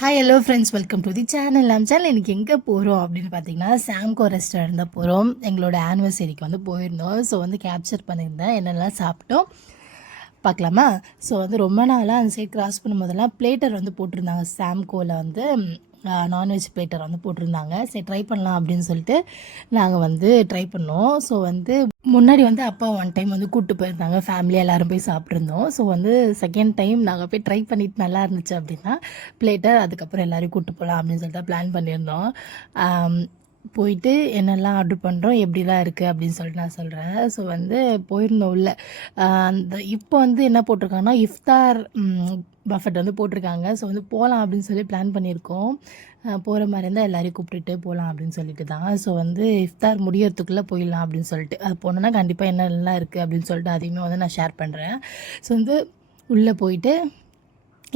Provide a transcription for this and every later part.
Hi hello friends, welcome to the channel. நம்ம channel இன்றைக்கி எங்கே போகிறோம் அப்படின்னு பார்த்தீங்கன்னா, சாம்கோ ரெஸ்டாரண்ட் தான் போகிறோம். எங்களோட ஆனிவர்சரிக்கு வந்து போயிருந்தோம். ஸோ வந்து கேப்சர் பண்ணியிருந்தேன், என்னெல்லாம் சாப்பிட்டோம் பார்க்கலாமா? ஸோ வந்து ரொம்ப நாளாக அந்த சைட் கிராஸ் பண்ணும்போதெல்லாம் பிளேட்டர் வந்து போட்டிருந்தாங்க. சாம்கோவில் வந்து நான்வெஜ் பிளேட்டர் வந்து போட்டிருந்தாங்க. சரி ட்ரை பண்ணலாம் அப்படின்னு சொல்லிட்டு நாங்கள் வந்து ட்ரை பண்ணோம். ஸோ வந்து முன்னாடி வந்து அப்பா ஒன் டைம் வந்து கூப்பிட்டு போயிருந்தாங்க, ஃபேமிலியாக எல்லோரும் போய் சாப்பிட்ருந்தோம். ஸோ வந்து செகண்ட் டைம் நாங்கள் போய் ட்ரை பண்ணிட்டு நல்லா இருந்துச்சு அப்படின்னா பிளேட்டர் அதுக்கப்புறம் எல்லோரையும் கூப்பிட்டு போகலாம் அப்படின்னு சொல்லிட்டு பிளான் பண்ணியிருந்தோம். போயிட்டு என்னெல்லாம் ஆர்டர் பண்ணுறோம், எப்படிலாம் இருக்குது அப்படின்னு சொல்லிட்டு நான் சொல்கிறேன். ஸோ வந்து போயிருந்தோம் உள்ள. அந்த இப்போ வந்து என்ன போட்டிருக்காங்கன்னா, இஃப்தார் பஃபெட் வந்து போட்டிருக்காங்க. ஸோ வந்து போகலாம் அப்படின்னு சொல்லி பிளான் பண்ணியிருக்கோம். போகிற மாதிரி இருந்தால் எல்லோரையும் கூப்பிட்டுட்டு போகலாம் அப்படின்னு சொல்லிட்டு தான். ஸோ வந்து இஃப்தார் முடியறதுக்குள்ளே போயிடலாம் அப்படின்னு சொல்லிட்டு, அது போனோன்னா கண்டிப்பாக என்னெல்லாம் இருக்குது அப்படின்னு சொல்லிட்டு அதையுமே வந்து நான் ஷேர் பண்ணுறேன். ஸோ வந்து உள்ளே போயிட்டு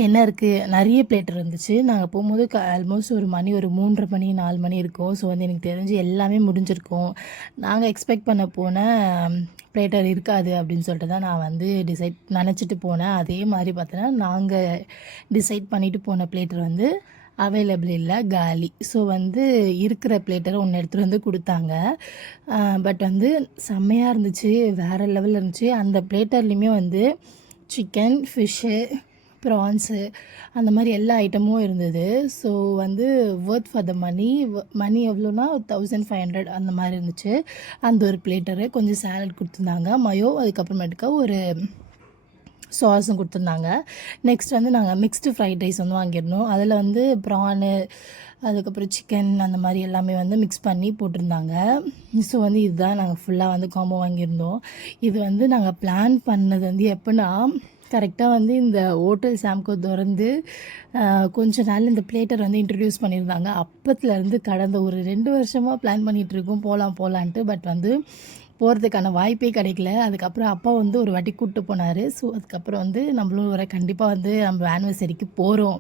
என்ன இருக்குது, நிறைய பிளேட்டர் இருந்துச்சு. நாங்கள் போகும்போது ஆல்மோஸ்ட் ஒரு 3:30 மணி 4 மணி இருக்கும். ஸோ வந்து எனக்கு தெரிஞ்சு எல்லாமே முடிஞ்சிருக்கும். நாங்கள் எக்ஸ்பெக்ட் பண்ண போன பிளேட்டர் இருக்காது அப்படின்னு சொல்லிட்டு தான் நான் வந்து நினச்சிட்டு போனேன். அதே மாதிரி பார்த்தோன்னா நாங்கள் டிசைட் பண்ணிவிட்டு போன பிளேட்டர் வந்து அவைலபிள் இல்லை, காலி. ஸோ வந்து இருக்கிற பிளேட்டரை ஒன்று எடுத்துகிட்டு வந்து கொடுத்தாங்க. பட் வந்து செம்மையாக இருந்துச்சு, வேறு லெவலில் இருந்துச்சு. அந்த பிளேட்டர்லேயுமே வந்து சிக்கன், ஃபிஷ்ஷு, ப்ரான்ஸு அந்த மாதிரி எல்லா ஐட்டமும் இருந்தது. ஸோ வந்து ஒர்த் ஃபார் த மணி எவ்வளோனா 1500 அந்த மாதிரி இருந்துச்சு. அந்த ஒரு பிளேட்டரு கொஞ்சம் சேலட் கொடுத்துருந்தாங்க, மயோ, அதுக்கப்புறமேட்டுக்கா ஒரு சாஸும் கொடுத்துருந்தாங்க. நெக்ஸ்ட் வந்து நாங்கள் மிக்ஸ்டு ஃப்ரைட் ரைஸ் வந்து வாங்கியிருந்தோம். அதில் வந்து ப்ரானு, அதுக்கப்புறம் சிக்கன் அந்த மாதிரி எல்லாமே வந்து மிக்ஸ் பண்ணி போட்டிருந்தாங்க. ஸோ வந்து இதுதான் நாங்கள் ஃபுல்லாக வந்து காம்போ வாங்கியிருந்தோம். இது வந்து நாங்கள் பிளான் பண்ணது வந்து எப்போனா, கரெக்டாக வந்து இந்த ஹோட்டல் சாம்கோ திறந்து கொஞ்ச நாள் இந்த பிளேட்டர் வந்து இன்ட்ரடியூஸ் பண்ணியிருந்தாங்க. அப்பத்துலேருந்து கடந்த ஒரு 2 வருஷமாக பிளான் பண்ணிகிட்ருக்கோம் போகலான்ட்டு. பட் வந்து போகிறதுக்கான வாய்ப்பே கிடைக்கல. அதுக்கப்புறம் அப்பா வந்து ஒரு வாட்டி கூப்பிட்டு போனார். ஸோ அதுக்கப்புறம் வந்து நம்மளும் கண்டிப்பாக வந்து நம்ம ஆனிவர்சரிக்கு போகிறோம்,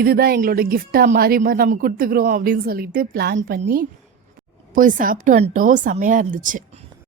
இதுதான் எங்களோட கிஃப்டாக மாறி நம்ம கொடுத்துக்குறோம் அப்படின்னு சொல்லிட்டு பிளான் பண்ணி போய் சாப்பிட்டு வந்துட்டோம். செம்மையாக இருந்துச்சு.